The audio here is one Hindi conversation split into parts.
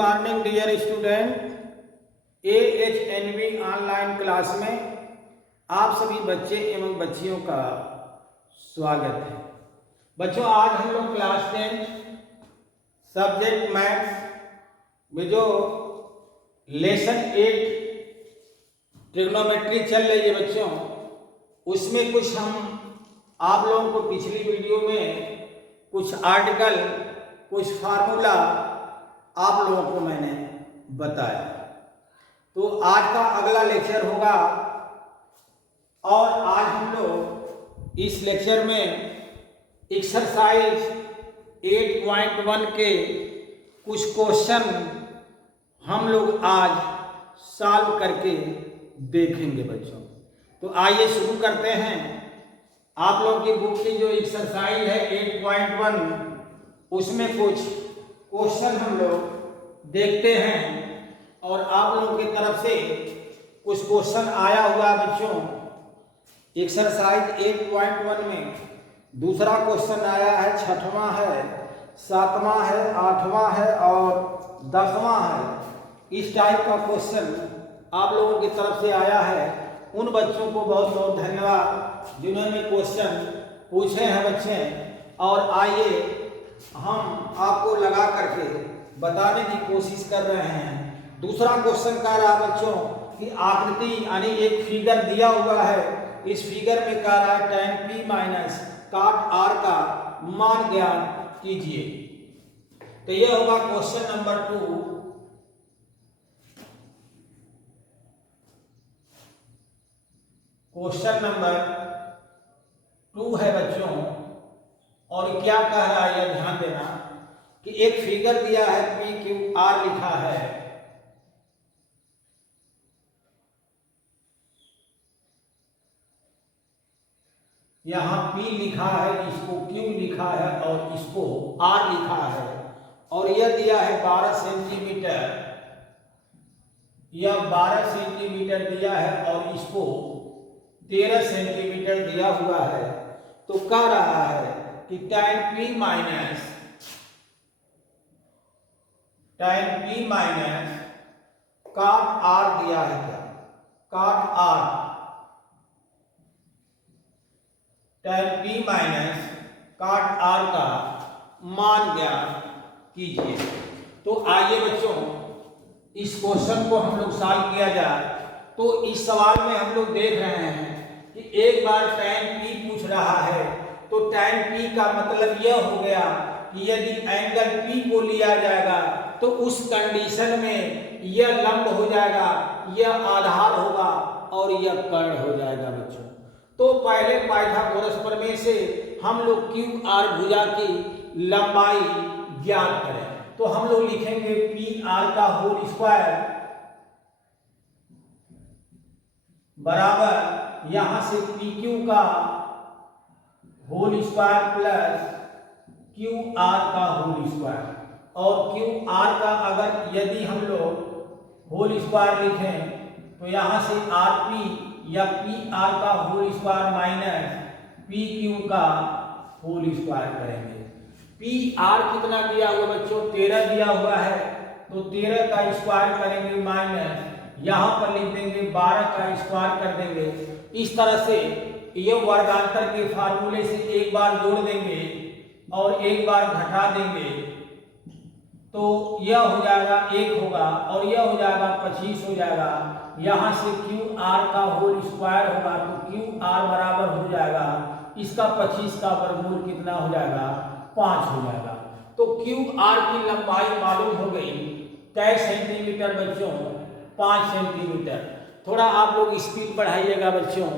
Morning dear student. AHNV online class में आप सभी बच्चे एवं बच्चियों का स्वागत है। बच्चों, आज हम लोग क्लास 10 सब्जेक्ट मैथ्स में जो लेसन 8 ट्रिग्नोमेट्री चल रही है बच्चों, उसमें कुछ हम आप लोगों को पिछली वीडियो में कुछ आर्टिकल, कुछ फार्मूला आप लोगों को मैंने बताया। तो आज का अगला लेक्चर होगा और आज हम लोग इस लेक्चर में एक्सरसाइज 8.1 के कुछ क्वेश्चन हम लोग आज सॉल्व करके देखेंगे बच्चों। तो आइए शुरू करते हैं। आप लोग की बुक की जो एक्सरसाइज है 8.1, उसमें कुछ क्वेश्चन हम लोग देखते हैं और आप लोगों की तरफ से कुछ क्वेश्चन आया हुआ बच्चों। एक्सरसाइज 8.1 में दूसरा क्वेश्चन आया है, 6वां है, 7वां है, 8वां है और 10वां है। इस टाइप का क्वेश्चन आप लोगों की तरफ से आया है। उन बच्चों को बहुत बहुत धन्यवाद जिन्होंने क्वेश्चन पूछे हैं बच्चे। और आइए हम आपको लगा करके बताने की कोशिश कर रहे हैं। दूसरा क्वेश्चन कह रहा है बच्चों कि आकृति यानी एक फिगर दिया हुआ है, इस फिगर में कह रहा है tan p minus cot r का मान ज्ञात कीजिए। तो यह होगा क्वेश्चन नंबर 2। क्वेश्चन नंबर 2 है बच्चों। और क्या कह रहा है यह ध्यान देना कि एक फिगर दिया है, पी क्यू आर लिखा है। यहां P लिखा है, इसको Q लिखा है और इसको R लिखा है। और यह दिया है 12 सेंटीमीटर, यह 12 सेंटीमीटर दिया है और इसको 13 सेंटीमीटर दिया हुआ है। तो कह रहा है कि tan P minus cot R दिया है, क्या cot R, tan P minus cot R का मान ज्ञात कीजिए। तो आइए बच्चों इस क्वेश्चन को हम लोग सॉल्व किया जाए। तो इस सवाल में हम लोग देख रहे हैं कि एक बार tan P पूछ रहा है, तो tan P का मतलब यह हो गया कि यदि एंगल P को लिया जाएगा तो उस कंडीशन में यह लंब हो जाएगा, यह आधार होगा और यह कर्ण हो जाएगा बच्चों। तो पहले पाइथागोरस प्रमेय से हम लोग क्यू आर भुजा की लंबाई ज्ञात करें। तो हम लोग लिखेंगे पी आर का होल स्क्वायर बराबर यहां से पी क्यू का whole square plus Q R का होल स्क्वायर। और क्यू आर का अगर यदि हम लोग होल स्क्वायर लिखें तो यहां से आर पी या पी आर का whole square minus P Q का होल स्क्वायर करेंगे। पी आर कितना दिया हुआ बच्चों, 13 दिया हुआ है, तो 13 का स्क्वायर करेंगे माइनस यहां पर लिख देंगे 12 का स्क्वायर कर देंगे। इस तरह से ये वर्गांतर के फार्मूले से एक बार जोड़ देंगे और एक बार घटा देंगे, तो यह हो जाएगा 1 होगा और यह हो जाएगा 25 हो जाएगा। यहां से क्यू आर का होल स्क्वायर होगा तो क्यू आर बराबर हो जाएगा, इसका 25 का वर्गमूल कितना हो जाएगा, 5 हो जाएगा। तो क्यू आर की लंबाई मालूम हो गई कै सेंटीमीटर बच्चों, 5 सेंटीमीटर। थोड़ा आप लोग स्पीड बढ़ाइएगा बच्चों,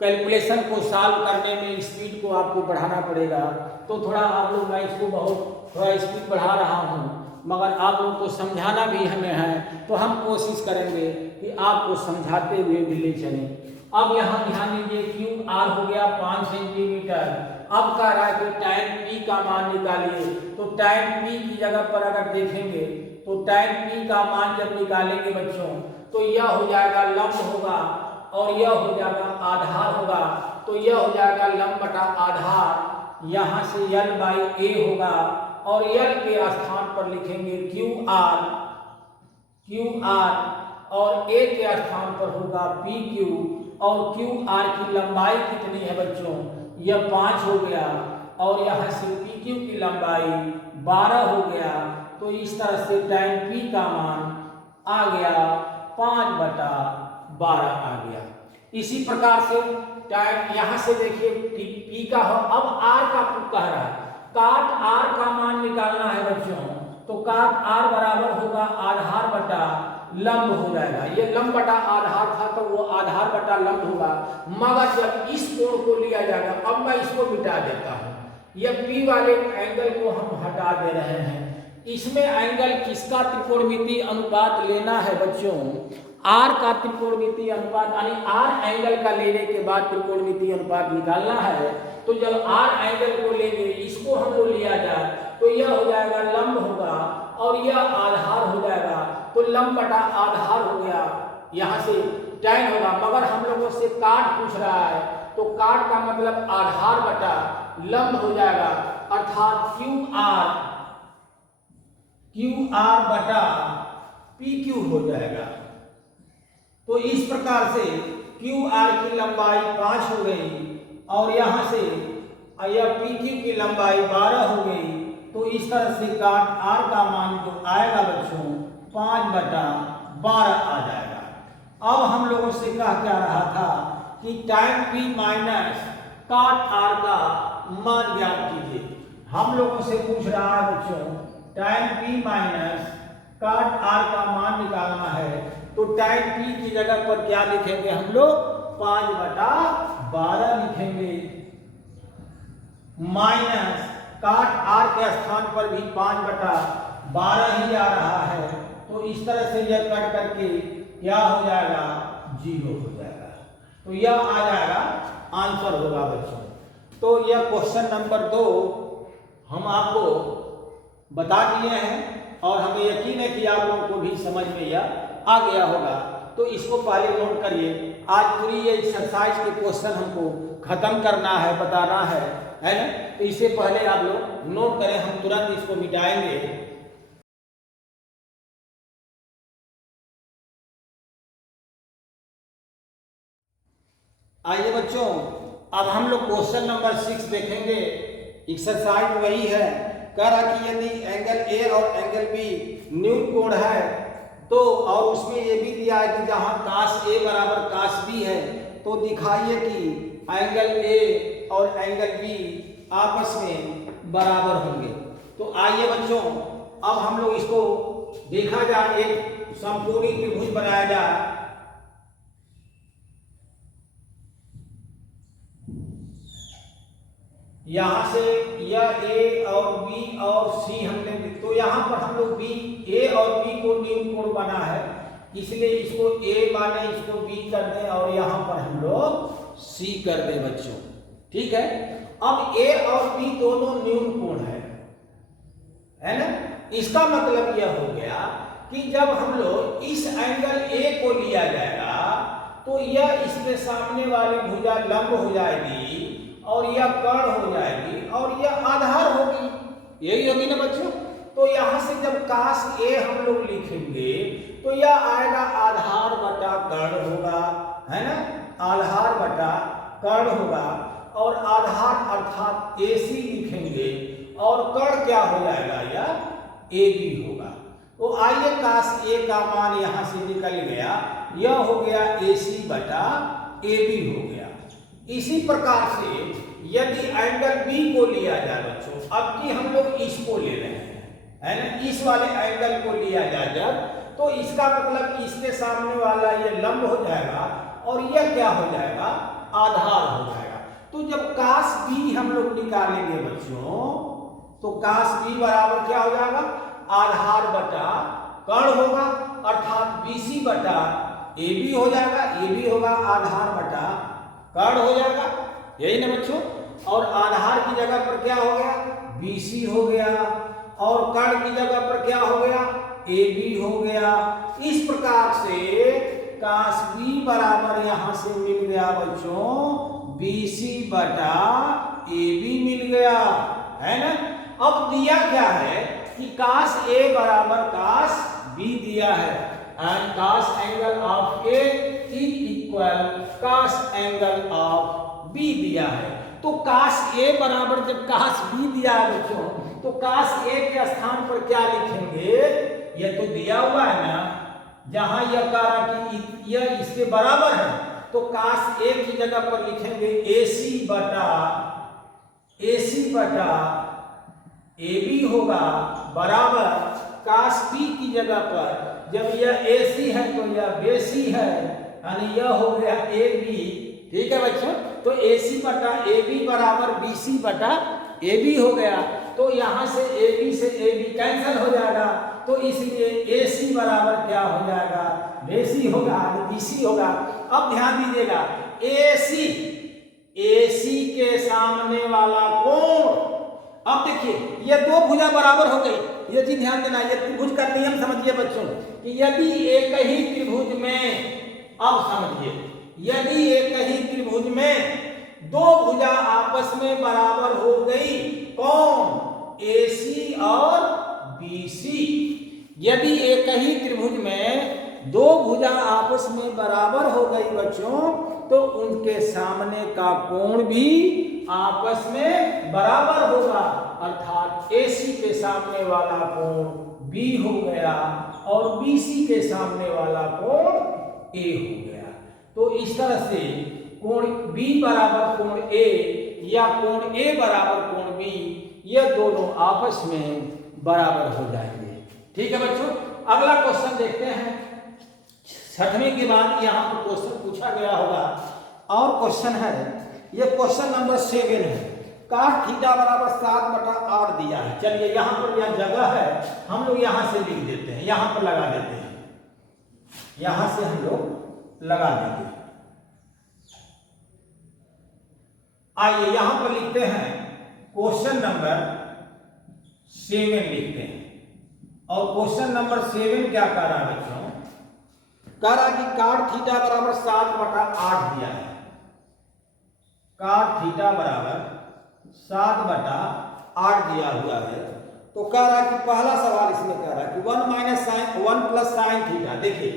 कैलकुलेशन को सॉल्व करने में स्पीड को आपको बढ़ाना पड़ेगा। तो थोड़ा आप लोग, मैं इसको बहुत थोड़ा स्पीड बढ़ा रहा हूँ, मगर आप लोग को समझाना भी हमें है, तो हम कोशिश करेंगे कि आपको समझाते हुए भी ले चलें। अब यहाँ ध्यान दीजिए, क्यू आर हो गया 5 सेंटीमीटर। अब कह रहा है कि tan P का मान निकालिए। तो tan P की जगह पर अगर देखेंगे तो tan P का मान जब निकालेंगे बच्चों तो यह हो जाएगा लंब होगा और यह हो जाएगा आधार होगा। तो यह हो जाएगा लंब बटा आधार, यहाँ से L/A होगा और L के स्थान पर लिखेंगे क्यू आर क्यू आर और ए के स्थान पर होगा पी क्यू और क्यू आर की लंबाई कितनी है बच्चों, यह 5 हो गया और यहाँ से पी क्यू की लंबाई 12 हो गया। तो इस तरह से tan p का मान आ गया 5/12 आ गया। इसी प्रकार से tan यहाँ से देखिए p का हो, अब r का कह रहा है, काट r का मान निकालना है बच्चों, तो काट r बराबर होगा आधार बटा लंब हो जाएगा। ये लंब बटा आधार था तो वो आधार बटा लंब होगा, मगर जब इस कोण को लिया जाएगा, अब मैं इसको मिटा देता हूँ, यह P वाले एंगल को हम हटा दे रहे हैं। इसमें एंगल किसका त्रिकोणमितीय अनुपात लेना है बच्चों, R का त्रिकोणमितीय अनुपात, यानी R एंगल का लेने के बाद त्रिकोणमितीय अनुपात निकालना है। तो जब R एंगल को लेंगे, इसको हम लोग लिया जाए तो यह हो जाएगा लंब होगा और यह आधार हो जाएगा, तो लंब बटा आधार हो गया, यहाँ से tan होगा, मगर हम लोगों से काट पूछ रहा है तो काट का मतलब आधार बटा लंब हो जाएगा, अर्थात क्यू आर बटा पी क्यू हो जाएगा। तो इस प्रकार से क्यू आर की लंबाई 5 हो गई और यहाँ से यह पी क्यू की लंबाई 12 हो गई। तो इस तरह से काट आर का मान जो आएगा बच्चों 5/12 आ जाएगा। अब हम लोगों से कहा क्या रहा था कि tan p माइनस काट आर का मान ज्ञात कीजिए। हम लोगों से पूछ रहा है बच्चों tan p माइनस काट आर का मान निकालना है, तो tan p की जगह पर क्या लिखेंगे हम लोग, 5/12 लिखेंगे, माइनस काट आर के स्थान पर भी 5/12 ही आ रहा है। तो इस तरह से यह कट करके क्या हो जाएगा, 0 हो जाएगा। तो यह आ जाएगा आंसर होगा बच्चों। तो यह क्वेश्चन नंबर 2 हम आपको बता दिए हैं और हमें यकीन है कि आप लोगों को भी समझ में यह आ गया होगा। तो इसको पहले नोट करिए। आज पूरी ये एक्सरसाइज के क्वेश्चन हमको खत्म करना है, बताना है ना। तो इससे पहले आप लोग नोट करें, हम तुरंत इसको मिटाएंगे। आइए बच्चों, अब हम लोग क्वेश्चन नंबर 6 देखेंगे। एक्सरसाइज वही है, कह रहा कि यदि एंगल ए और एंगल बी न्यून कोण है तो, और उसमें ये भी दिया है कि जहां कास ए बराबर कास बी है, तो दिखाइए कि एंगल ए और एंगल बी आपस में बराबर होंगे। तो आइए बच्चों, अब हम लोग इसको देखा जाए, एक समकोणीय त्रिभुज बनाया जाए। यहां से यह ए और बी और सी हमने, तो यहां पर हम लोग बी, ए और बी को न्यून कोण बना है, इसलिए इसको ए माने, इसको बी कर दें और यहां पर हम लोग सी कर दें बच्चों। ठीक है, अब ए और बी दोनों न्यून कोण है ना। इसका मतलब यह हो गया कि जब हम लोग इस एंगल ए को लिया जाएगा तो यह इसके सामने वाली भुजा लंब हो जाएगी और यह कर्ण हो जाएगी और यह आधार होगी, यही होगी ना बच्चों। तो यहां से जब काश ए हम लोग लिखेंगे तो यह आएगा आधार बटा कर्ण होगा, है ना, आधार बटा कर्ण होगा और आधार अर्थात AC लिखेंगे और कर्ण क्या हो जाएगा, यह AB होगा। तो आइए काश ए का मान यहां से निकल गया, यह हो गया AC बटा AB हो गया। इसी प्रकार से यदि एंगल बी को लिया जाए बच्चों, अब की हम लोग इसको ले रहे हैं, है ना, इस वाले एंगल को लिया जाए जब, तो इसका मतलब इसके सामने वाला ये लंब हो जाएगा और यह क्या हो जाएगा, आधार हो जाएगा। तो जब काश बी हम लोग निकालेंगे बच्चों, तो काश बी बराबर क्या हो जाएगा, आधार बटा कर्ण होगा, अर्थात BC बटा AB हो जाएगा, AB होगा आधार बटा कर्ण हो जाएगा, यही ना बच्चों। और आधार की जगह पर क्या हो गया, BC हो गया और कर्ण की जगह पर क्या हो गया, AB हो गया। इस प्रकार से काश B बराबर यहां से मिल गया बच्चों BC बटा AB मिल गया, है ना। अब दिया क्या है कि काश A बराबर काश B दिया है, and cos angle of A is equal cos angle of B दिया है। तो cos ए बराबर जब cos बी दिया है बच्चों, तो cos ए के स्थान पर क्या लिखेंगे? ये तो दिया हुआ है ना, जहां यह कह रहा कि यह इसके बराबर है, तो cos ए की जगह पर लिखेंगे AC बटा AB होगा बराबर cos B की जगह पर, जब यह AC है तो यह BC है, यानी यह हो गया AB। ठीक है बच्चों, तो AC बटा AB बराबर BC बटा AB हो गया। तो यहां से AB से AB कैंसिल हो जाएगा, तो इसलिए AC बराबर क्या हो जाएगा? BC होगा, BC होगा। अब ध्यान दीजिएगा, AC के सामने वाला कोण, अब देखिए ये दो भुजा बराबर हो गई। ये चीज ध्यान देना, ये त्रिभुज का नियम समझिए बच्चों कि यदि एक ही त्रिभुज में, अब समझिए, यदि एक ही त्रिभुज में दो भुजा आपस में बराबर हो गई, कौन? AC और BC। यदि एक ही त्रिभुज में दो भुजा आपस में बराबर हो गई बच्चों, तो उनके सामने का कोण भी आपस में बराबर होगा, अर्थात AC के सामने वाला कोण B हो गया और BC के सामने वाला कोण A हो गया। तो इस तरह से कोण B बराबर कोण A या कोण A बराबर कोण B, ये दोनों आपस में बराबर हो जाएंगे। ठीक है बच्चों, अगला क्वेश्चन देखते हैं। छठवीं के बाद यहाँ पर क्वेश्चन पूछा गया होगा, और क्वेश्चन है, ये क्वेश्चन नंबर 7 है। cos थीटा बराबर 7/8 दिया है। चलिए यहाँ पर यह जगह है, हम लोग यहाँ से लिख देते हैं, यहाँ पर लगा देते हैं, यहाँ से हम लोग लगा देंगे। आइए यहाँ पर लिखते हैं क्वेश्चन नंबर 7 लिखते हैं। और क्वेश्चन नंबर 7 क्या कह रहा है बच्चों? कह रहा कि cot थीटा बराबर 7/8 दिया है। cot थीटा बराबर 7/8 दिया हुआ है। तो कह रहा कि पहला सवाल इसमें कह रहा है कि 1 प्लस साइन थीटा, देखिए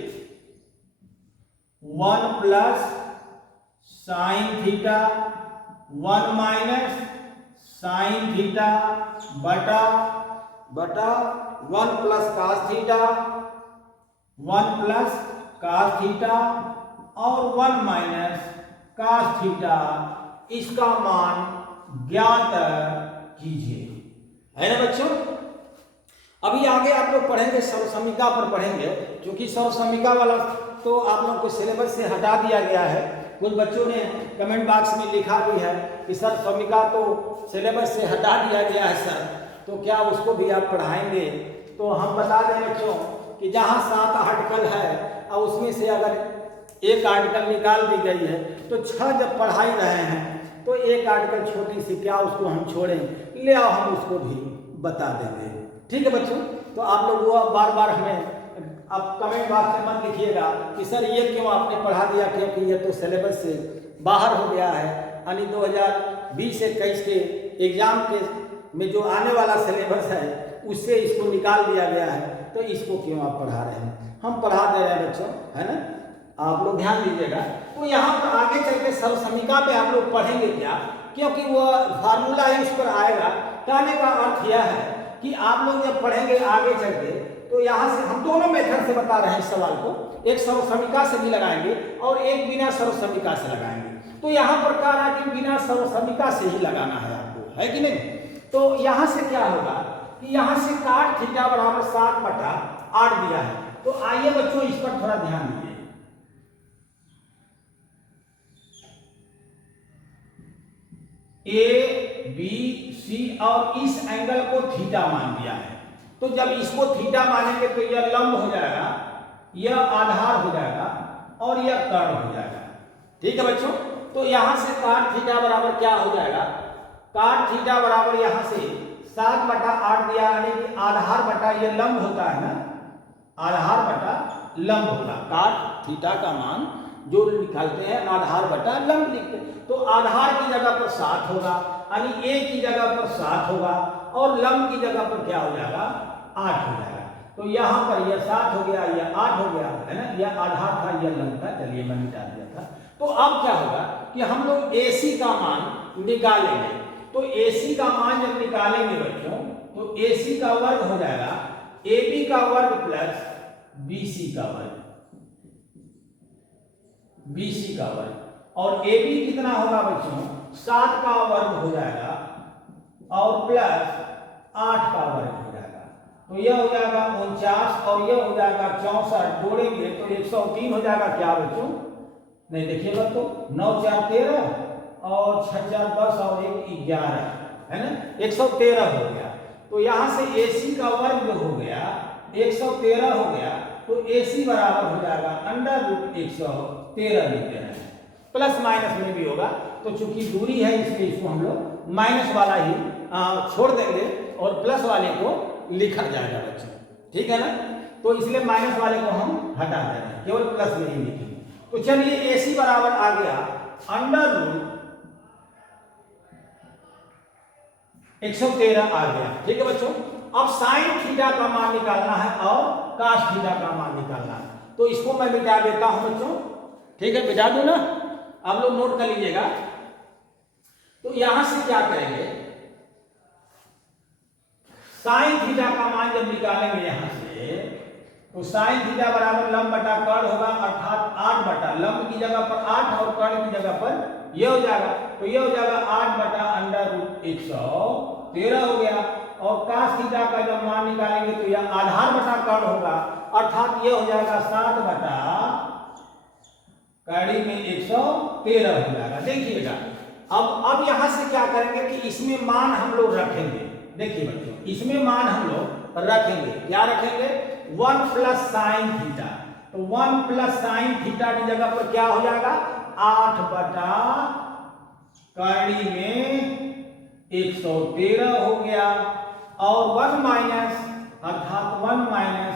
1 plus sine theta 1 minus sine theta बटा 1 plus cos theta 1 plus cos theta और 1 माइनस cos थीटा, इसका मान ज्ञात कीजिए। है ना बच्चों? अभी आगे आप लोग पढ़ेंगे, सर्वसमीका पर पढ़ेंगे, क्योंकि सर्वसमीका वाला तो आप लोग को सिलेबस से हटा दिया गया है। कुछ बच्चों ने कमेंट बॉक्स में लिखा भी है कि सर समीका तो सिलेबस से हटा दिया गया है सर, तो क्या उसको भी आप पढ़ाएंगे? तो हम बता दें बच्चों कि जहाँ 7 आर्टिकल है और उसमें से अगर एक आर्टिकल निकाल दी गई है, तो 6 जब पढ़ाई रहे हैं तो एक आर्टिकल छोटी सी, क्या उसको हम छोड़ें? ले आओ, हम उसको भी बता देंगे। ठीक है बच्चों? तो आप लोग वो बार बार हमें अब कमेंट बॉक्स में मत लिखिएगा कि सर ये क्यों आपने पढ़ा दिया, क्योंकि ये तो सिलेबस से बाहर हो गया है, यानी 2020-21 के एग्जाम के में जो आने वाला सिलेबस है उससे इसको निकाल दिया गया है, तो इसको क्यों आप पढ़ा रहे हैं? हम पढ़ा दे रहे हैं बच्चों, है ना? आप लोग ध्यान दीजिएगा। तो यहाँ पर आगे चल के सर्वसमीका पे आप लोग पढ़ेंगे क्या, क्योंकि वो फार्मूला ही उस पर आएगा। कहने का अर्थ यह है कि आप लोग जब पढ़ेंगे आगे चल के, तो यहाँ से हम दोनों मेथड से बता रहे हैं इस सवाल को, एक सर्वसमीका से भी लगाएंगे और एक बिना सर्वसमीका से लगाएंगे। तो यहाँ पर कह रहा है कि बिना सर्वसमीका से ही लगाना है आपको, है कि नहीं? तो यहाँ से क्या होगा कि यहाँ से cot थीटा बराबर 7/8 दिया है। तो आइए बच्चों इस पर थोड़ा ध्यान दीजिए। A, B, C और इस एंगल को थीटा मान दिया है। तो जब इसको थीटा मानेंगे तो यह लंब हो जाएगा, यह आधार हो जाएगा और यह कर्ण हो जाएगा। ठीक है बच्चों? तो यहां से cot थीटा बराबर क्या हो जाएगा? cot थीटा बराबर यहां से 7/8 दिया, यानी कि आधार बटा ये लंब होता है ना, आधार बटा लंब होगा। cot थीटा का मान जो निकालते हैं आधार बटा लंब लिखते हैं। तो आधार की जगह पर 7 होगा, यानी A की जगह पर 7 होगा और लंब की जगह पर क्या हो जाएगा? 8 हो जाएगा। तो यहाँ पर यह 7 हो गया, यह 8 हो गया, है ना, यह आधार था, यह लंब था। चलिए मैं मिटा दिया था। तो अब क्या होगा कि हम लोग AC का मान निकालेंगे। तो AC का मान जब निकालेंगे बच्चों, तो AC का वर्ग हो जाएगा AB का वर्ग प्लस BC का वर्ग, BC का वर्ग, और AB कितना होगा बच्चों, 7 का वर्ग हो जाएगा और प्लस 8 का वर्ग हो जाएगा। तो यह हो जाएगा 49 और यह हो जाएगा 64, जोड़ेंगे तो 103 हो जाएगा। क्या बच्चों, नहीं देखिएगा तो 9 4 13 और 6 4 10 और 1 11, है ना, 113 हो गया। तो यहां से AC का वर्ग हो गया 113 हो गया, तो AC बराबर हो जाएगा √113 लिखते हैं। प्लस माइनस में भी होगा, तो चूंकि दूरी है इसलिए इसको हम लोग माइनस वाला ही छोड़ देंगे और प्लस वाले को लिखा जाएगा बच्चों, ठीक है ना। तो इसलिए माइनस वाले को हम हटा देंगे, केवल प्लस में ही लिखेंगे। तो चलिए AC बराबर आ गया √113 आ गया, ठीक है बच्चों। अब साइन थीटा का मान निकालना है और कास थीटा का मान निकालना है। तो इसको मैं मिटा देता हूं बच्चों, ठीक है, मिटा दूं ना, आप लोग नोट कर लीजिएगा। तो यहां से क्या करेंगे, साइन थीटा का मान जब निकालेंगे यहां से, तो साइन थीटा बराबर लंब बटा कर्ण होगा, अर्थात 8 बटा लंब की जगह पर 8 और कर्ण की जगह पर यह हो जाएगा। तो यह हो जाएगा 8 बटा √113 हो गया। और कास थीटा का जब मान निकालेंगे तो यह आधार बटा कर्ण होगा, अर्थात यह हो जाएगा 7 बटा कड़ी में 113 हो जाएगा। देखिएगा अब यहां से क्या करेंगे कि इसमें मान हम लोग रखेंगे। देखिए बच्चों, इसमें मान हम लोग रखेंगे, क्या रखेंगे, 1 प्लस साइन थीटा। तो 1 प्लस साइन थीटा की जगह पर क्या हो जाएगा, 8 बटा कड़ी में 113 हो गया, और 1 माइनस अर्थात 1 माइनस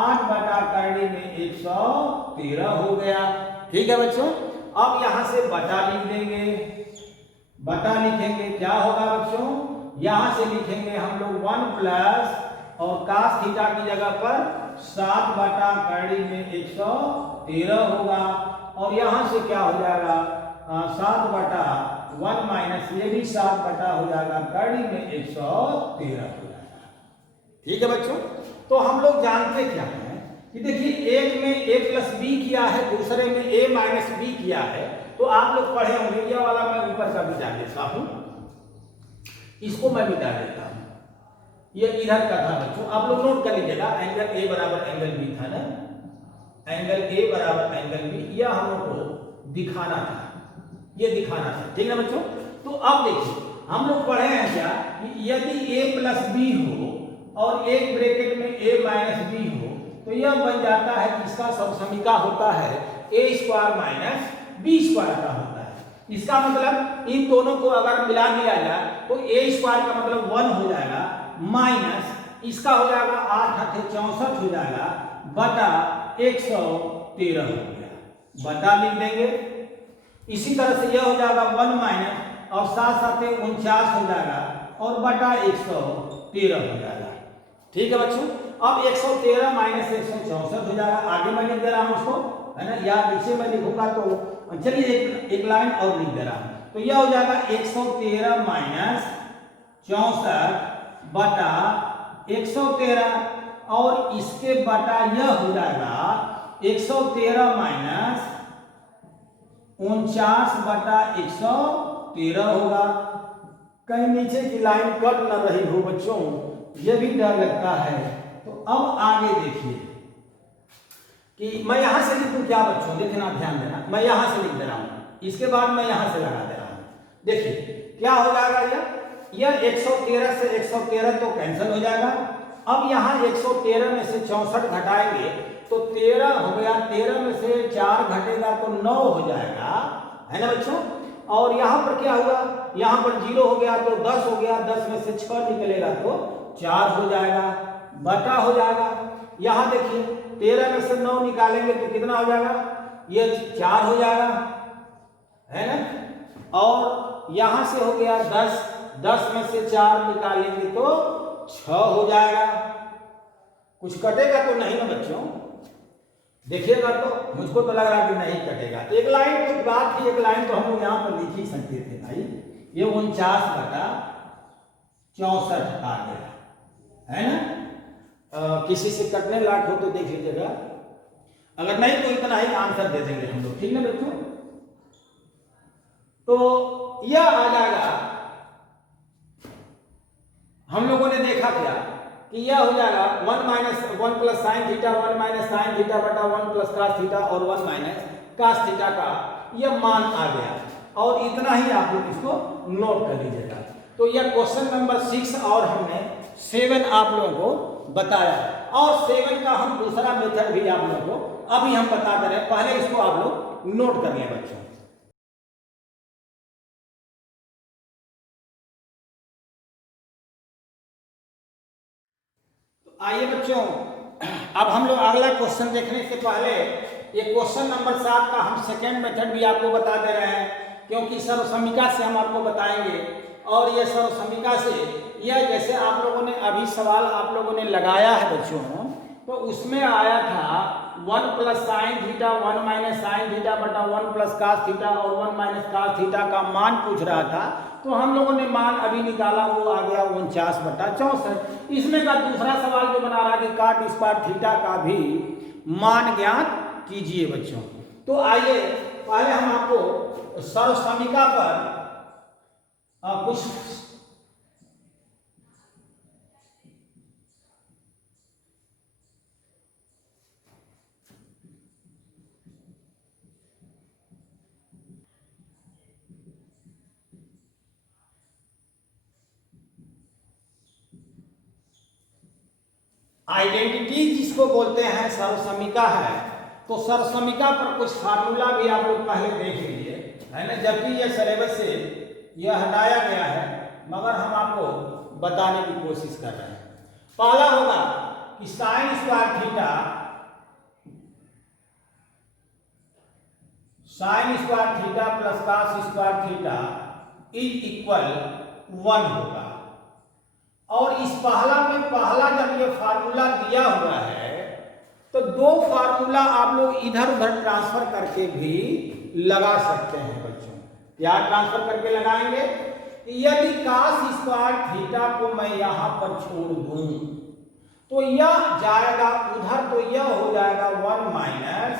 8 बटा कड़ी में 113 हो गया, ठीक है बच्चों। अब यहां से बटा लिख देंगे, बटा लिखेंगे, क्या होगा बच्चों, यहां से लिखेंगे हम लोग 1 प्लस और कास थीटा की जगह पर 7 बटा कड़ी में 113 होगा, और यहां से क्या हो जाएगा 7 बटा 1 माइनस ये भी 7 बटा हो जाएगा कड़ी में 113 हो जाएगा, ठीक है बच्चों। तो हम लोग जानते क्या है कि देखिए एक में a प्लस बी किया है, दूसरे में a माइनस बी किया है। तो आप लोग पढ़े होंगे, यह वाला मैं ऊपर का मिटा देता हूं, इसको मैं मिटा देता हूं, ये इधर का था बच्चों, आप लोग नोट कर लीजिएगा। एंगल A बराबर एंगल B था ना, एंगल A बराबर एंगल B, यह हम लोग को दिखाना था, ये दिखाना था, ठीक है बच्चों। तो अब देखिए हम लोग पढ़े हैं क्या कि यदि A प्लस बी हो और एक ब्रैकेट में A माइनस बी हो, तो यह बन जाता है कि इसका समसमीका होता है A square minus B square का होता है। इसका मतलब इन दोनों को अगर मिला दिया जाए तो A स्क्वायर का मतलब 1 हो जाएगा, माइनस इसका हो जाएगा 8 8 64 हो जाएगा, बटा 113 हो गया, बटा लिख देंगे। इसी तरह से यह हो जाएगा 1 माइनस और 7 7 49 हो जाएगा और बटा 113 हो जाएगा, ठीक है बच्चों। अब 113 माइनस 164 हो जाएगा, आगे मैं लिख दे रहा हूं उसको, है ना, या नीचे मैं लिखूंगा तो चलिए एक लाइन और लिख दे रहा हूं। तो यह हो जाएगा 113 माइनस 64 बटा 113, और इसके बटा यह हो जाएगा 113 माइनस 49 बटा 113 होगा। कहीं नीचे की लाइन कट न रही हो बच्चों, यह भी डर लगता है। तो अब आगे देखिए कि मैं यहां से लिखूं क्या बच्चों, देखना ध्यान देना, मैं यहां से लिख दे रहा हूं, इसके बाद मैं यहां से लगा दे रहा हूं। देखिए क्या हो जाएगा, यह 113 से 113 तो कैंसिल हो जाएगा। अब यहां 113 में से 64 घटाएंगे तो 13 हो गया, 13 में से 4 घटेगा तो 9 हो जाएगा, है ना बच्चों। और यहां पर क्या हुआ, यहां पर 0 हो गया तो 10 हो गया, 10 में से 6 निकलेगा तो 4 हो जाएगा, बटा हो जाएगा। यहां देखिए 13 में से 9 निकालेंगे तो कितना हो जाएगा, ये 4 हो जाएगा, है ना। और यहां से हो गया 10, 10 में से 4 निकालेंगे तो 6 हो जाएगा। कुछ कटेगा तो नहीं ना बच्चों, देखिएगा तो मुझको तो लग रहा है कि नहीं कटेगा। एक लाइन तो बात थी, एक लाइन तो हम लोग यहाँ पर लिख ही सकते थे भाई, ये 49/64 आ गया है ना। किसी से कटने लायक हो तो देख लीजिएगा, अगर नहीं तो इतना ही आंसर दे देंगे हम लोग, ठीक ना बच्चों। तो यह आ जाएगा, हम लोगों ने देखा क्या कि यह हो जाएगा 1 plus sine theta 1 minus sine theta बटा 1 प्लस कास थीटा और 1 माइनस कास थीटा का यह मान आ गया, और इतना ही आप लोग इसको नोट कर लीजिएगा। तो यह क्वेश्चन नंबर 6 और हमने 7 आप लोगों को बताया, और 7 का हम दूसरा मेथड भी आप लोगों को अभी हम बता दे रहे हैं, पहले इसको आप लोग नोट कर लें बच्चों। आइए बच्चों, अब हम लोग अगला क्वेश्चन देखने से पहले ये क्वेश्चन नंबर 7 का हम सेकेंड मेथड भी आपको बता दे रहे हैं, क्योंकि सर्वसमीका से हम आपको बताएंगे। और ये सर्वसमीका से यह जैसे आप लोगों ने अभी सवाल आप लोगों ने लगाया है बच्चों, तो उसमें आया था 1 plus sine theta 1 minus sine theta बटा 1 प्लस कास थीटा और 1 माइनस कास थीटा का मान पूछ रहा था। तो हम लोगों ने मान अभी निकाला, वो आ गया 49/64। इसमें का दूसरा सवाल जो बना रहा है कि काट स्क्वायर थीटा का भी मान ज्ञात कीजिए बच्चों। तो आइए पहले हम आपको सर्वसमीका पर कुछ आइडेंटिटी जिसको बोलते हैं सर्वसमीका है। तो सर्वसमीका पर कुछ फार्मूला भी आप लोग पहले देख लीजिए, है ना, जबकि यह सिलेबस से यह हटाया गया है, मगर हम आपको बताने की कोशिश कर रहे हैं। पहला होगा कि sine square theta plus cos square theta is equal 1 होगा। और इस पहला जब ये फार्मूला दिया हुआ है तो दो फार्मूला आप लोग इधर उधर ट्रांसफर करके भी लगा सकते हैं बच्चों। क्या ट्रांसफर करके लगाएंगे? यदि कास स्क्वायर थीटा को मैं यहां पर छोड़ दूं तो यह जाएगा उधर, तो यह हो जाएगा 1 माइनस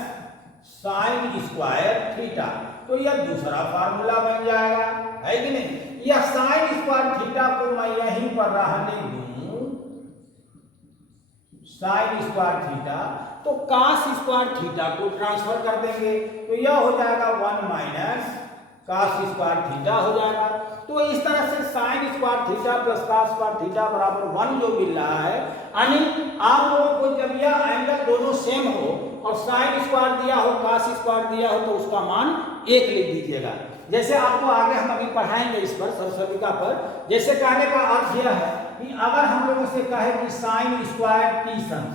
साइन स्क्वायर थीटा। तो यह दूसरा फार्मूला बन जाएगा, है कि नहीं। यह साइन स्क्वायर थीटा को मैं यहीं पर रहने दूं, साइन स्क्वायर थीटा, तो कास स्क्वायर थीटा को ट्रांसफर कर देंगे, तो यह हो जाएगा 1 माइनस कास स्क्वायर थीटा हो जाएगा। तो इस तरह से sine square theta plus cos square theta बराबर 1 जो मिल रहा है, यानी आप लोगों को जब यह एंगल दोनों सेम हो और साइन स्क्वायर दिया हो कास स्क्वायर दिया हो तो उसका मान 1 लिख दीजिएगा। जैसे आपको आगे हम अभी पढ़ाएंगे इस पर सर्वसमीका पर। जैसे कहने का अर्थ यह है कि अगर हम लोगों से कहे कि साइन स्क्वायर 30 अंश,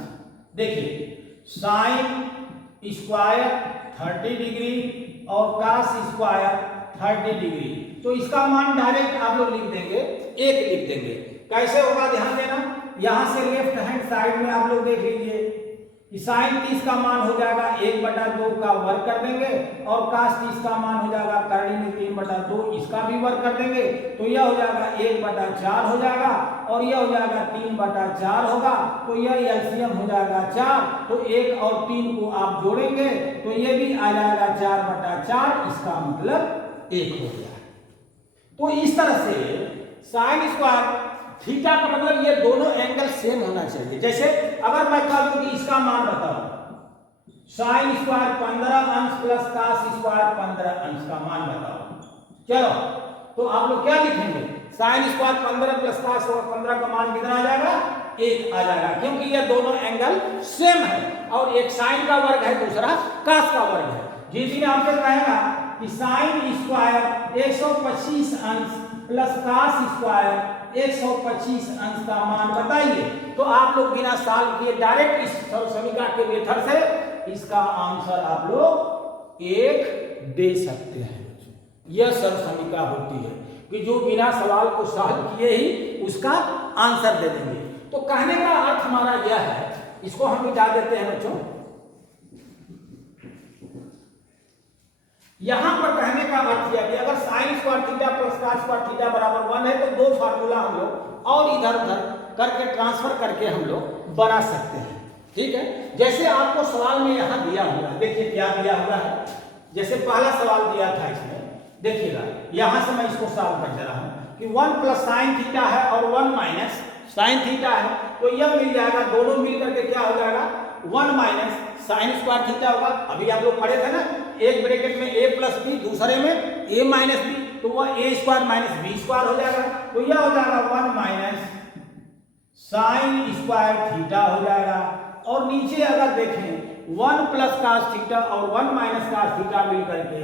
देखिए साइन स्क्वायर 30 डिग्री और कास स्क्वायर 30 डिग्री, तो इसका मान डायरेक्ट आप लोग लिख देंगे, 1 लिख देंगे। कैसे होगा ध्यान देना, यहां से लेफ्ट हैंड साइड में आप लोग देख लीजिए कि साइन 30 का मान हो जाएगा 1/2 का वर्ग कर देंगे, और कास 30 का मान हो जाएगा करनी में 3/2, इसका भी वर्ग कर देंगे, तो यह हो जाएगा 1/4 हो जाएगा, और यह हो जाएगा 3/4 होगा, तो यह एलसीएम हो जाएगा 4। तो 1 और 3 को आप जोड़ेंगे तो यह भी आ जाएगा 4/4, इसका मतलब 1 हो गया। तो इस तरह से साइन स्क्वायर थीटा का मतलब ये दोनों एंगल सेम होना चाहिए। जैसे अगर मैं कह दूं कि इसका मान बताओ, साइन स्क्वायर 15 अंश प्लस कास स्क्वायर 15 अंश का मान बताओ, चलो तो आप लोग क्या लिखेंगे? Sine square 15 plus cos square 15 का मान कितना आ जाएगा? 1 आ जाएगा, क्योंकि ये दोनों एंगल सेम है, और एक साइन का वर्ग है दूसरा कास का वर्ग है। जिस दिन आपसे कहेगा कि साइन स्क्वायर 125 अंश प्लस कास स्क्वायर 125 अंश का मान बताइए, तो आप लोग बिना सॉल्व किए डायरेक्ट इस सर्वसमीका के मेथड से इसका आंसर आप लोग 1 दे सकते हैं। यह सर्वसमीका होती है कि जो बिना सवाल को सॉल्व किए ही उसका आंसर दे देंगे। तो कहने का अर्थ हमारा यह है, इसको हम मिटा देते हैं बच्चों। यहां पर कहने का अर्थ यह कि अगर sign square theta plus cos square theta बराबर 1 है तो दो फार्मूला हम लोग और इधर उधर करके ट्रांसफर करके हम लोग बना सकते हैं। ठीक है, जैसे आपको सवाल में यहां दिया हुआ है, देखिए क्या दिया हुआ है। जैसे पहला सवाल दिया था इसमें, देखिएगा यहां से मैं इसको सॉल्व कर दे रहा हूं कि 1 प्लस साइन थीटा है और 1 माइनस साइन थीटा है, तो यह मिल जाएगा, दोनों मिल करके क्या हो जाएगा 1 माइनस साइन स्क्वायर थीटा होगा। अभी आप लोग पढ़े थे ना, एक ब्रैकेट में a प्लस बी, दूसरे में a माइनस बी, तो वह a square minus B square हो जाएगा, तो यह हो जाएगा 1 माइनस साइन स्क्वायर थीटा हो जाएगा। और नीचे अगर देखें 1 प्लस कास थीटा और 1 माइनस कास थीटा मिलकर के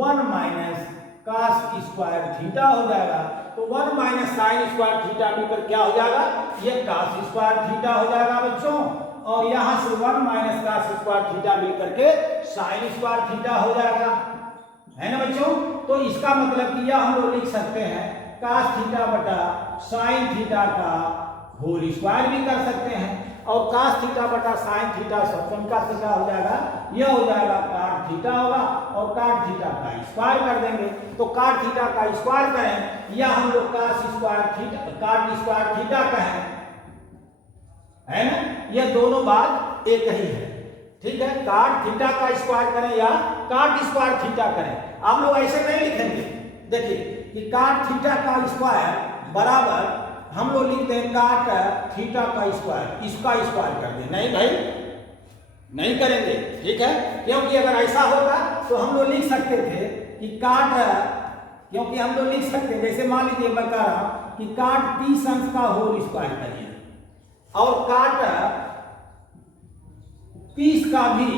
1 माइनस कास स्क्वायर थीटा हो जाएगा, तो 1 माइनस साइन स्क्वायर थीटा मिलकर क्या हो जाएगा, ये कास स्क्वायर थीटा हो जाएगा बच्चों। और यहां से 1 माइनस कास स्क्वायर थीटा मिलकर के साइन स्क्वायर थीटा हो जाएगा, है ना बच्चों। तो इसका मतलब कि यह हम लोग लिख सकते हैं कास थीटा बटा साइन थीटा का होल स्क्वायर भी कर सकते हैं, और कास थीटा बटा साइन थीटा सब का थीटा हो जाएगा, यह हो जाएगा काट थीटा होगा, और काट थीटा का स्क्वायर कर देंगे, तो काट थीटा का स्क्वायर करें या हम लोग cos square theta cot square theta कहें, है ना, यह दोनों बात एक ही है। ठीक है, काट थीटा का स्क्वायर करें या काट स्क्वायर थीटा करें, आप लोग ऐसे नहीं लिखेंगे। देखिए कि काट थीटा का स्क्वायर बराबर हम लोग लिखते हैं काट थीटा का स्क्वायर, इसका स्क्वायर कर दें, नहीं भाई नहीं करेंगे। ठीक है, क्योंकि अगर ऐसा होगा तो हम लोग लिख सकते थे कि काट, क्योंकि हम लोग लिख सकते हैं, जैसे मान लीजिए मैं कह रहा हूं कि काट 30 अंश का होल स्क्वायर करिए और काट 30 का भी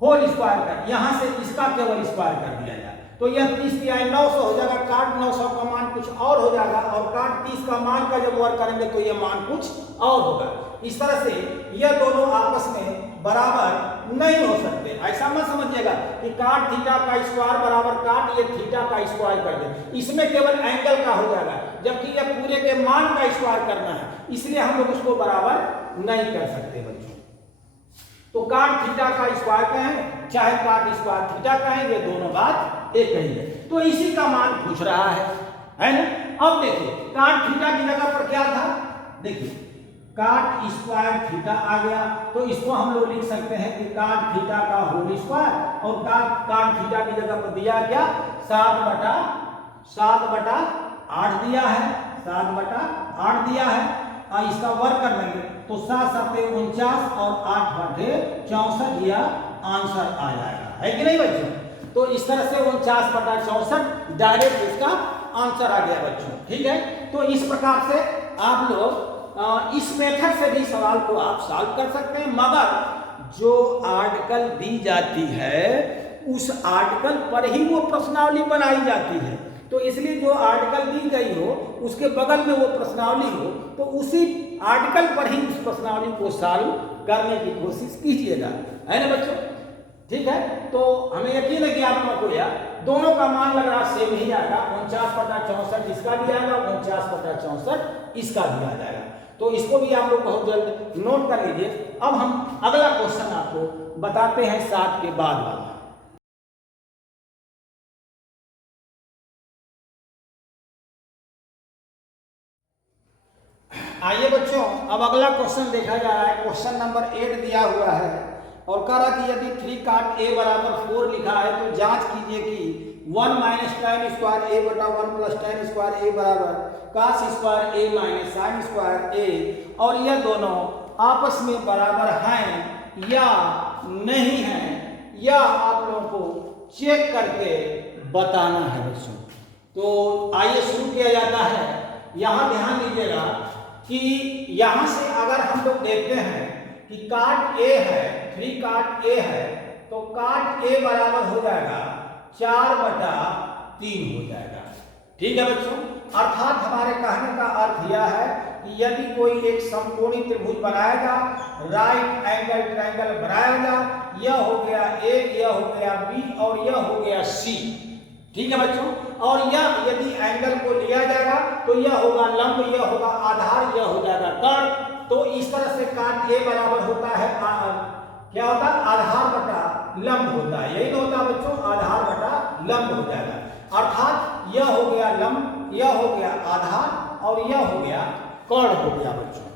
होल स्क्वायर कर, यहां से इसका केवल स्क्वायर कर दिया जाए, तो यह 30 दिया है 900 हो जाएगा, काट 900 का मान कुछ और हो जाएगा, और काट 30 का मान का जब वर्क करेंगे तो यह मान कुछ और होगा। इस तरह से यह दोनों आपस में बराबर नहीं हो सकते, ऐसा मत समझिएगा कि काट थीटा का स्क्वायर बराबर काट ये थीटा का स्क्वायर कर दे, इसमें केवल एंगल का हो जाएगा, जबकि यह पूरे के मान का स्क्वायर करना है, इसलिए हम लोग उसको बराबर नहीं कर सकते बच्चों। तो काट थीटा का स्क्वायर कहें चाहे काट स्क्वायर थीटा कहें, ये दोनों बात एक ही है। तो इसी का मान पूछ रहा है ना। अब देखिए काट थीटा की जगह पर क्या था, देखिए काट स्क्वायर थीटा आ गया, तो इसको हम लोग लिख सकते हैं कि काट थीटा का होल स्क्वायर, और काट थीटा की जगह पर दिया क्या 7 बटा 8 दिया है, 7 बटा 8 दिया है। इसका वर्क कर लेंगे तो 7 7 49 और 8 बटे 64 यह आंसर आ जाएगा, है कि नहीं बच्चों। तो इस तरह से 49 बटा 64 डायरेक्ट इसका आंसर आ गया बच्चों। ठीक है, तो इस प्रकार से आप लोग इस मेथड से भी सवाल को आप सॉल्व कर सकते हैं, मगर जो आर्टिकल दी जाती है उस आर्टिकल पर ही वो प्रश्नावली बनाई जाती है, तो इसलिए जो आर्टिकल दी गई हो उसके बगल में वो प्रश्नावली हो, तो उसी आर्टिकल पर ही उस प्रश्नावली को सॉल्व करने की कोशिश कीजिएगा, है ना बच्चों। ठीक है, तो हमें यकीन है कि आप लोगों को यह दोनों का मान लग रहा सेम ही आएगा, 49 बटा 64 इसका भी आएगा, 49 बटा 64 इसका भी आ जाएगा। तो इसको भी आप लोग बहुत जल्द नोट कर लीजिए। अब हम अगला क्वेश्चन आपको बताते हैं 7 के बाद वाला। आइए बच्चों, अब अगला क्वेश्चन देखा जा रहा है। क्वेश्चन नंबर 8 दिया हुआ है और कह रहा कि यदि 3 काट a बराबर 4 लिखा है तो जांच कीजिए कि 1 माइनस tan स्क्वायर a बटा 1 प्लस tan स्क्वायर a बराबर cos square a minus sin square a, और यह दोनों आपस में बराबर हैं या नहीं हैं, यह आप लोगों को चेक करके बताना है बच्चों। तो आइए शुरू किया जाता है। यहाँ ध्यान दीजिएगा कि यहाँ से अगर हम लोग देखते हैं कि काट a है, 3 काट a है, तो काट a बराबर हो जाएगा 4 बटा 3 हो जाएगा। ठीक है बच्चों, अर्थात हमारे कहने का अर्थ यह है कि यदि कोई एक समकोणीय त्रिभुज बनाएगा, राइट एंगल ट्रायंगल बनाएगा, यह हो गया a, यह हो गया b और यह हो गया c। ठीक है बच्चों, और यह यदि एंगल को लिया जाएगा तो यह होगा लंब, यह होगा आधार, यह हो जाएगा कर्ण। तो इस तरह से काट ए बराबर होता है क्या होता है, आधार बटा लंब होता है। यही तो होता है बच्चों, आधार बटा लंब हो जाएगा। अर्थात यह हो गया लंब, यह हो गया आधार और यह हो गया कर्ण हो गया बच्चों।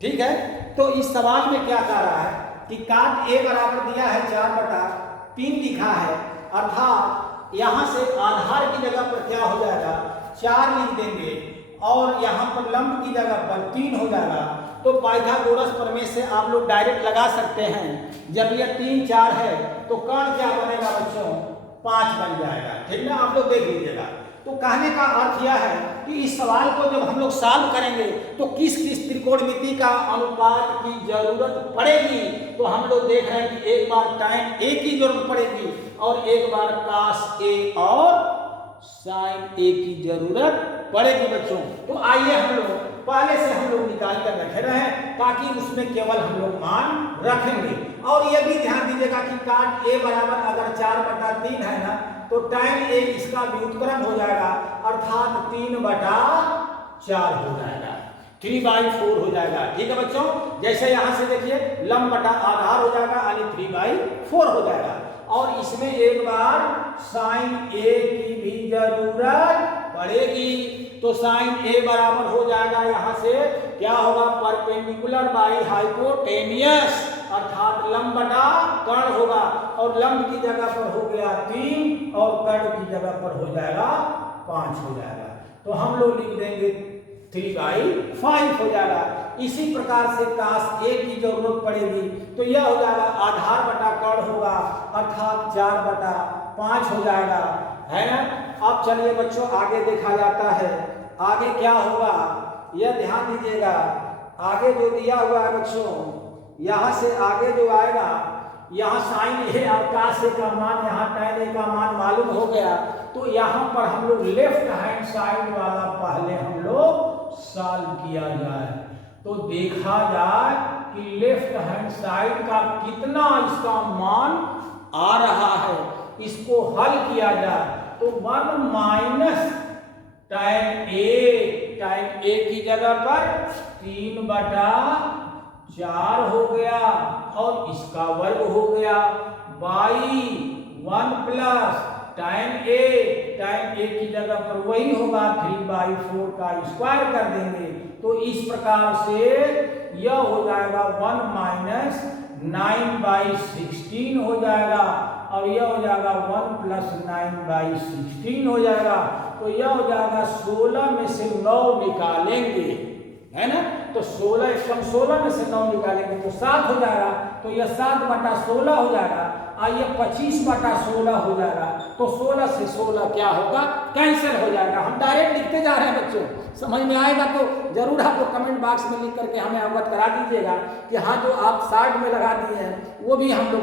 ठीक है, तो इस सवाल में क्या कह रहा है कि काट ए बराबर दिया है 4/3 लिखा है, अर्थात यहाँ से आधार की जगह पर क्या हो जाएगा 4 लिख देंगे और यहाँ पर लंब की जगह पर 3 हो जाएगा। तो पाइथागोरस प्रमेय से आप लोग डायरेक्ट लगा सकते हैं, जब यह 3 4 है तो कर्ण क्या बनेगा बच्चों 5 बन जाएगा। ठीक ना, आप लोग देख लीजिएगा। तो कहने का अर्थ यह है कि इस सवाल को जब हम लोग सॉल्व करेंगे तो किस किस त्रिकोणमिति का अनुपात की जरूरत पड़ेगी, तो हम लोग देख रहे हैं कि एक बार tan a की जरूरत पड़ेगी और एक बार cos a और sin a की जरूरत पड़ेगी बच्चों। तो आइए हम लोग पहले से हम लोग निकाल कर रखे रहे हैं ताकि उसमें केवल हम लोग मान रखेंगे। और यह भी ध्यान दीजिएगा कि काट a बराबर अगर 4/3 है ना तो tan a इसका व्युत्क्रम हो जाएगा, अर्थात 3/4 हो जाएगा, 3/4 हो जाएगा। ठीक है बच्चों, जैसे यहां से देखिए लंब बटा आधार हो जाएगा यानी 3/4 हो जाएगा। और इसमें एक बार sin a की भी जरूरत पड़ेगी, तो sin a बराबर हो जाएगा यहाँ से क्या होगा परपेंडिकुलर बाई हाइपोटेनियस, अर्थात लंब बटा कर्ण होगा और लंब की जगह पर हो गया 3 और कर्ण की जगह पर हो जाएगा 5 हो जाएगा। तो हम लोग लिख देंगे 3/5 हो जाएगा। इसी प्रकार से cos a की जरूरत पड़ेगी तो यह हो जाएगा आधार बटा कर्ण होगा, अर्थात 4/5 हो जाएगा, है ना। अब चलिए बच्चों आगे देखा जाता है, आगे क्या होगा यह ध्यान दीजिएगा। आगे जो दिया हुआ है बच्चों, यहाँ से आगे जो आएगा, यहाँ sin a और cos a का मान, यहाँ tan a का मान मालूम हो गया, तो यहाँ पर हम लोग लेफ्ट हैंड साइड वाला पहले हम लोग सॉल्व किया जाए। तो देखा जाए कि लेफ्ट हैंड साइड का कितना इसका मान आ रहा है, इसको हल किया जाए। तो 1 माइनस tan a की जगह पर 3/4 हो गया और इसका वर्ग हो गया बाई 1 प्लस tan a की जगह पर वही होगा 3/4 का स्क्वायर कर देंगे। तो इस प्रकार से यह हो जाएगा 1 माइनस 9/16 हो जाएगा और यह हो जाएगा 1 प्लस 9/16 हो जाएगा। तो यह हो जाएगा 16 में से 9 निकालेंगे, है ना। तो 16 में से 9 निकालेंगे तो 7 हो जाएगा, तो यह 7/16 हो जाएगा और यह 25/16 हो जाएगा। तो 16 से 16 क्या होगा कैंसिल हो जाएगा। हम डायरेक्ट लिखते जा रहे हैं बच्चों, समझ में आएगा तो जरूर आप लोग कमेंट बॉक्स में लिख करके हमें अवगत करा दीजिएगा कि हाँ जो आप साइड में लगा दिए हैं वो भी हम लोग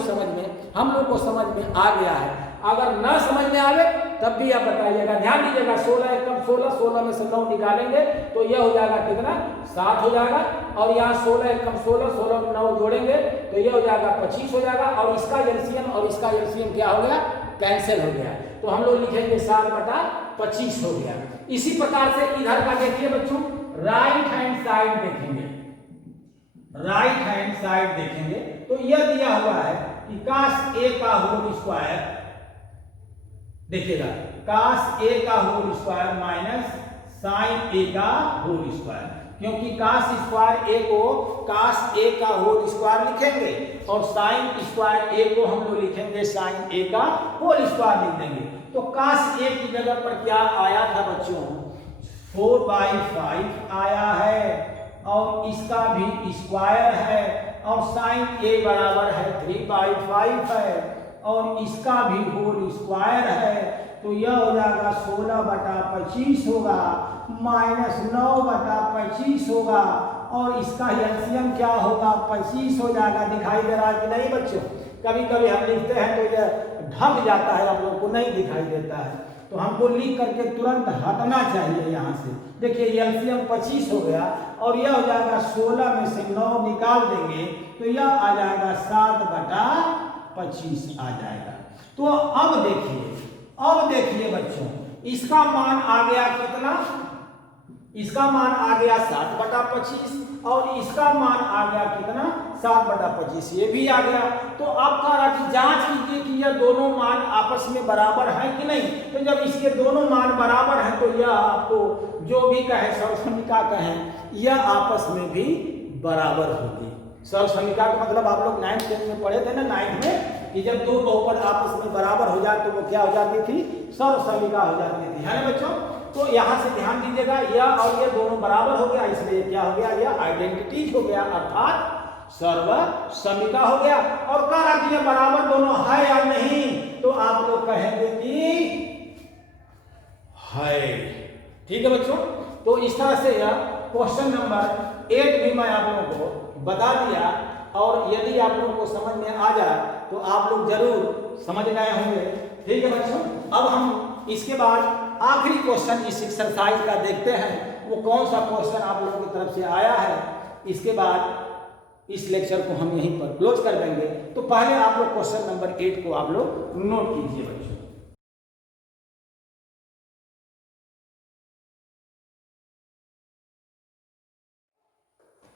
को समझ में आ गया है। अगर ना समझ में आवे तब भी आप बताइएगा। ध्यान दीजिएगा 16 एकम 16 में से 9 निकालेंगे तो यह हो जाएगा कितना 7 हो जाएगा और यहाँ 16 एकम 16 में 9 जोड़ेंगे तो यह हो जाएगा 25 हो जाएगा और इसका एलसीएम और इसका एलसीएम क्या हो गया कैंसिल हो गया। तो हम लोग लिखेंगे 7/25 हो गया। इसी प्रकार से इधर का देखिए बच्चों, राइट हैंड साइड देखेंगे, राइट हैंड साइड देखेंगे तो यह दिया हुआ है कि cos a का होल स्क्वायर, देखिएगा cos a का whole square minus sin a का होल स्क्वायर, क्योंकि cos स्क्वायर a को cos a का होल स्क्वायर लिखेंगे और sin स्क्वायर a को हम लोग लिखेंगे sin a का होल स्क्वायर लिख देंगे। तो cos a की जगह पर क्या आया था बच्चों 4/5 आया है और इसका भी स्क्वायर है और sin a बराबर है 3/5 है और इसका भी होल स्क्वायर है। तो यह हो जाएगा 16/25 होगा माइनस 9/25 होगा और इसका एलसीएम क्या होगा 25 हो जाएगा। दिखाई दे रहा है कि नहीं बच्चों? कभी कभी हम लिखते हैं तो यह ढक जाता है, आप लोगों को नहीं दिखाई देता है, तो हमको लिख करके तुरंत हटना चाहिए यहाँ से। देखिए एलसीएम 25 हो गया और यह हो जाएगा 16 में से 9 निकाल देंगे तो यह आ जाएगा 7/25 आ जाएगा। तो अब देखिए बच्चों, इसका मान आ गया कितना इसका मान आ गया 7/25 और इसका मान आ गया कितना 7/25, ये भी आ गया। तो आप कह रहा कि जांच कीजिए कि यह दोनों मान आपस में बराबर हैं कि नहीं। तो जब इसके दोनों मान बराबर हैं तो यह आपको जो भी कहे सर्वसमिका कहें यह आपस में भी बराबर होगी। सर्वसमिका का मतलब आप लोग 9th 10th में पढ़े थे ना, 9th में, कि जब दो बहुपद आपस में बराबर हो जाए तो वो क्या हो जाती थी, सर्वसमिका हो जाती थी, है ना बच्चों। तो यहाँ से ध्यान दीजिएगा, यह और यह दोनों बराबर हो गया, इसलिए क्या हो गया, यह आइडेंटिटीज हो गया अर्थात सर्वसमिका हो गया। और कह रहा कि यह बराबर दोनों है या नहीं, तो आप लोग कहेंगे कि है। ठीक है बच्चों, तो इस तरह से यह क्वेश्चन नंबर 8 भी मैं आप लोगों को बता दिया। और यदि आप लोगों को समझ में आ जाए तो आप लोग जरूर समझ गए होंगे। ठीक है बच्चों, अब हम इसके बाद आखिरी क्वेश्चन इस एक्सरसाइज का देखते हैं, वो कौन सा क्वेश्चन आप लोगों की तरफ से आया है। इसके बाद इस लेक्चर को हम यहीं पर क्लोज कर देंगे। तो पहले आप लोग क्वेश्चन नंबर 8 को आप लोग नोट कीजिए बच्चों।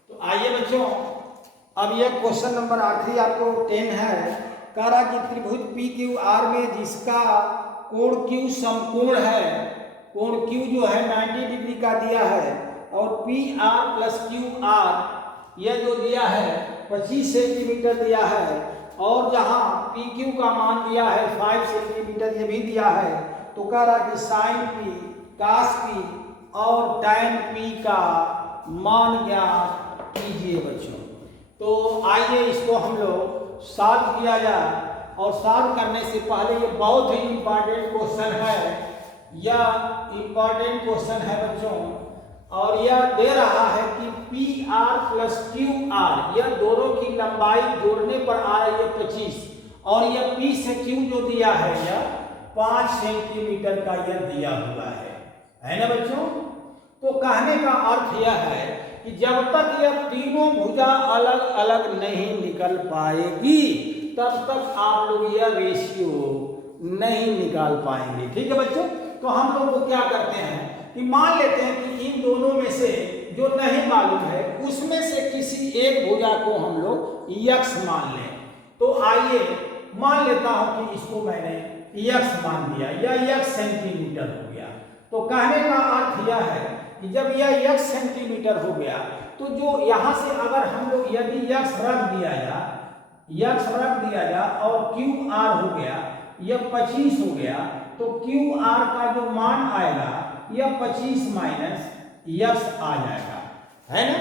तो आइए बच्चों, अब यह क्वेश्चन नंबर आखिरी आपको 10 है। कह रहा कि त्रिभुज PQR में जिसका कोण Q समकोण है, कोण Q जो है 90 डिग्री का दिया है, और PR + QR यह जो दिया है 25 सेंटीमीटर दिया है, और जहां PQ का मान दिया है 5 सेंटीमीटर ये भी दिया है। तो कह रहा कि sin P, cos P और tan P का मान ज्ञात कीजिए बच्चों। तो आइए इसको हम लोग सॉल्व किया जाए। और सॉल्व करने से पहले ये बहुत ही इंपॉर्टेंट क्वेश्चन है, यह इंपॉर्टेंट क्वेश्चन है बच्चों। और यह दे रहा है कि PR + QR यह दोनों की लंबाई जोड़ने पर आ रही है 25, और यह P से Q जो दिया है यह 5 सेंटीमीटर का यह दिया हुआ है ना बच्चों। तो कहने का अर्थ यह है कि जब तक यह तीनों भुजा अलग अलग नहीं निकल पाएगी तब तक आप लोग यह रेशियो नहीं निकाल पाएंगे। ठीक है बच्चों, तो हम लोग को क्या करते हैं कि मान लेते हैं कि इन दोनों में से जो नहीं मालूम है उसमें से किसी एक भुजा को हम लोग x मान लें। तो आइए मान लेता हूं कि इसको मैंने x मान दिया, यह x सेंटीमीटर हो गया। तो कहने का अर्थ यह है कि जब यह x सेंटीमीटर हो गया तो जो यहां से अगर हम लोग यदि x रख दिया जाए और QR हो गया, यह 25 हो गया, तो QR का जो मान आएगा यह 25 - x आ जाएगा, है ना।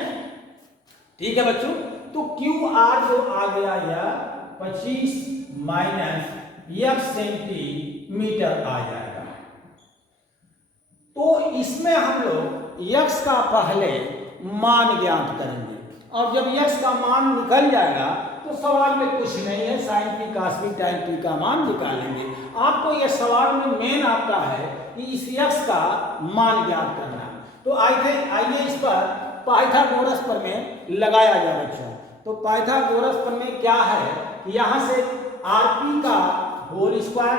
ठीक है बच्चों, तो QR जो आ गया यह 25 - x सेंटीमीटर आ जाएगा। तो इसमें हम लोग x का पहले मान ज्ञात करेंगे, और जब x का मान निकल जाएगा तो सवाल में कुछ नहीं है, sin P cos P tan P का मान निकालेंगे। आपको यह सवाल में मेन आता है कि इस x का मान ज्ञात करना। तो आइए इस पर पाइथागोरस प्रमेय लगाया जाए बच्चों। तो पाइथागोरस प्रमेय क्या है कि यहां से RP का होल स्क्वायर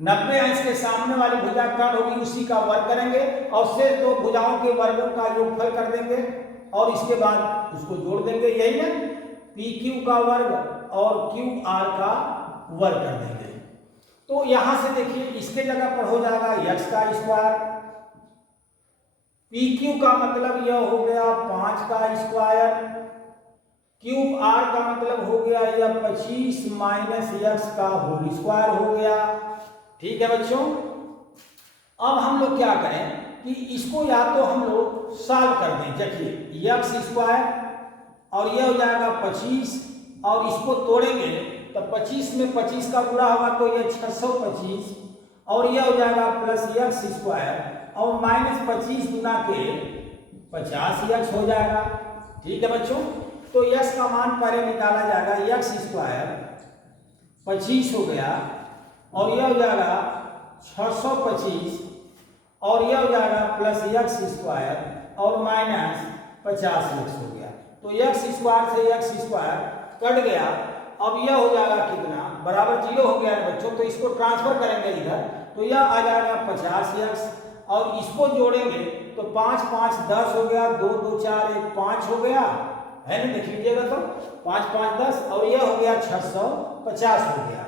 90 अंश के सामने वाली भुजा कर्ण होगी उसी का वर्ग करेंगे, और शेष दो भुजाओं के वर्गों का योगफल कर देंगे, और इसके बाद उसको जोड़ देंगे, यही ना, PQ का वर्ग और QR का वर्ग कर देंगे। तो यहां से देखिए इसके जगह पर हो जाएगा x का स्क्वायर, PQ का मतलब यह हो गया 5 का स्क्वायर, QR का मतलब हो गया यह 25 - x का होल स्क्वायर हो गया। ठीक है बच्चों, अब हम लोग क्या करें कि इसको या तो हम लोग सॉल्व कर दें। देखिए x स्क्वायर और यह हो जाएगा 25, और इसको तोड़ेंगे तो 25 में 25 का गुणा होगा तो यह 625, और यह हो जाएगा +x स्क्वायर और -25 गुना के 50x हो जाएगा। ठीक है बच्चों, तो x का मान पहले निकाला जाएगा, x स्क्वायर 25 हो गया, और यह हो जाएगा 625, और यह हो जाएगा +x स्क्वायर और -50x हो गया। तो x स्क्वायर से x स्क्वायर कट गया। अब यह हो जाएगा कितना, बराबर 0 हो गया है बच्चों। तो इसको ट्रांसफर करेंगे इधर, तो यह आ जाएगा 50x और इसको जोड़ेंगे तो 5 5 10 हो गया, 2 2 4 1 5 हो गया, है ना, देख लीजिएगा तो 5 5 10 और यह हो गया 650 हो गया।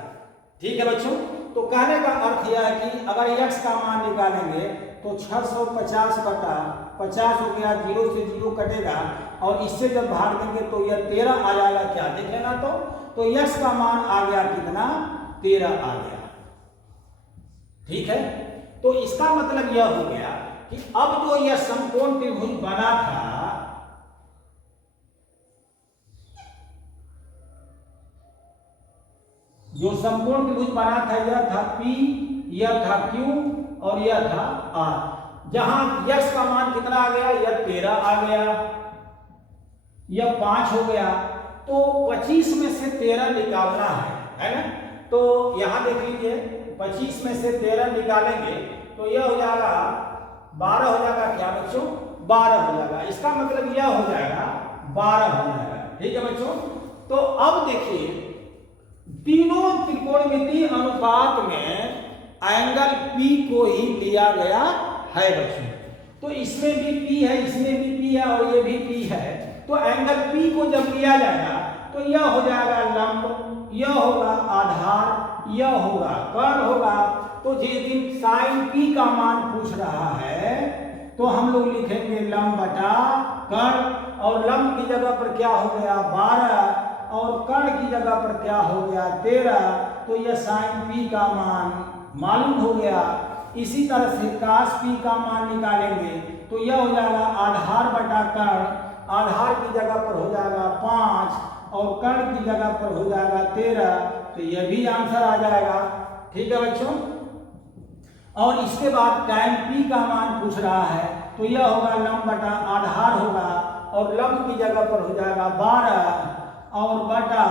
ठीक है बच्चों, तो कहने का अर्थ यह है कि अगर x का मान निकालेंगे तो 650 बटा 50 हो गया, 0 से 0 कटेगा और इससे जब भाग देंगे तो यह 13 आ जाएगा। क्या देख लेना, तो x का मान आ गया कितना, 13 आ गया। ठीक है, तो इसका मतलब यह हो गया कि अब जो यह समकोण त्रिभुज बना था, जो समकोण त्रिभुज बना था यह था P, यह था Q और यह था R। जहां x का मान कितना आ गया, यह 13 आ गया, यह 5 हो गया, तो 25 में से 13 निकालना है ना। तो यहां देख लीजिए 25 में से 13 निकालेंगे तो यह हो जाएगा 12 हो जाएगा। क्या बच्चों, 12 हो जाएगा। इसका मतलब यह हो जाएगा 12 हो जाएगा। ठीक है बच्चों, तो अब देखिए तीनों त्रिकोणमितीय अनुपात में एंगल P को ही लिया गया है बच्चों। तो इसमें भी P है, इसमें भी P है और ये भी P है। तो एंगल P को जब लिया जाएगा तो यह हो जाएगा लंब, यह होगा आधार, यह होगा कर्ण होगा। तो जिस दिन साइन P का मान पूछ रहा है तो हम लोग लिखेंगे लंब बटा कर्ण, और लंब की जगह पर क्या हो गया 12 और कर्ण की जगह पर क्या हो गया 13। तो यह साइन P का मान मालूम हो गया। इसी तरह से कास P का मान निकालेंगे तो यह हो जाएगा आधार बटा कर्ण, आधार की जगह पर हो जाएगा 5 और कर्ण की जगह पर हो जाएगा 13। तो यह भी आंसर आ जाएगा। ठीक है बच्चों, और इसके बाद टाइम P का मान पूछ रहा है तो यह होगा लंब बटा आधार होगा और लंब की जगह पर हो जाएगा 12 और बटा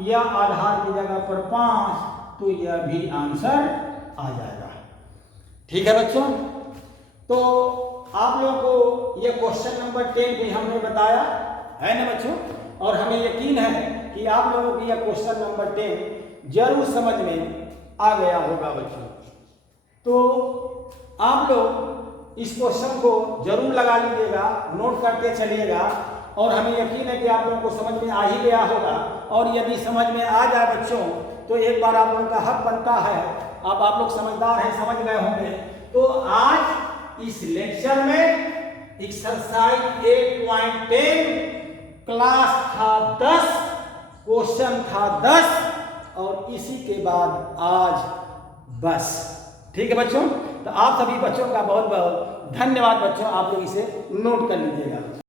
यह आधार की जगह पर 5। तो यह भी आंसर आ जाएगा। ठीक है बच्चों, तो आप लोगों को यह क्वेश्चन नंबर 10 भी हमने बताया है ना बच्चों, और हमें यकीन है कि आप लोगों को यह क्वेश्चन नंबर 10 जरूर समझ में आ गया होगा बच्चों। तो आप लोग इस क्वेश्चन को जरूर लगा लीजिएगा, नोट करते चलिएगा, और हमें यकीन है कि आप लोगों को समझ में आ ही गया होगा। और यदि समझ में आ जाए बच्चों तो एक बार आप लोगों का हक बनता है, अब आप लोग समझदार हैं, समझ गए होंगे। तो आज इस लेक्चर में एक्सरसाइज 8.10 क्लास था 10, क्वेश्चन था 10 और इसी के बाद आज बस। ठीक है बच्चों, तो आप सभी बच्चों का बहुत बहुत धन्यवाद बच्चों, आप लोग इसे नोट कर लीजिएगा।